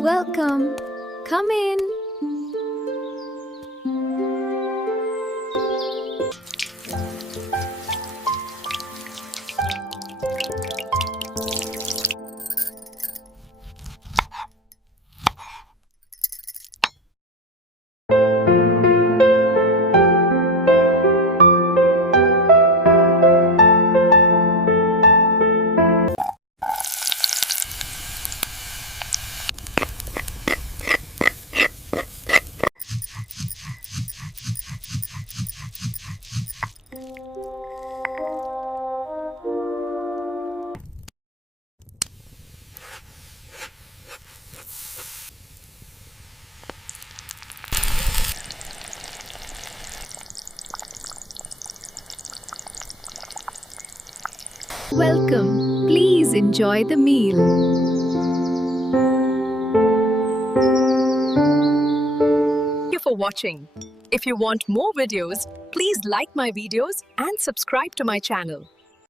Welcome. Come in. Welcome. Please enjoy the meal. Thank you for watching. If you want more videos, please like my videos and subscribe to my channel.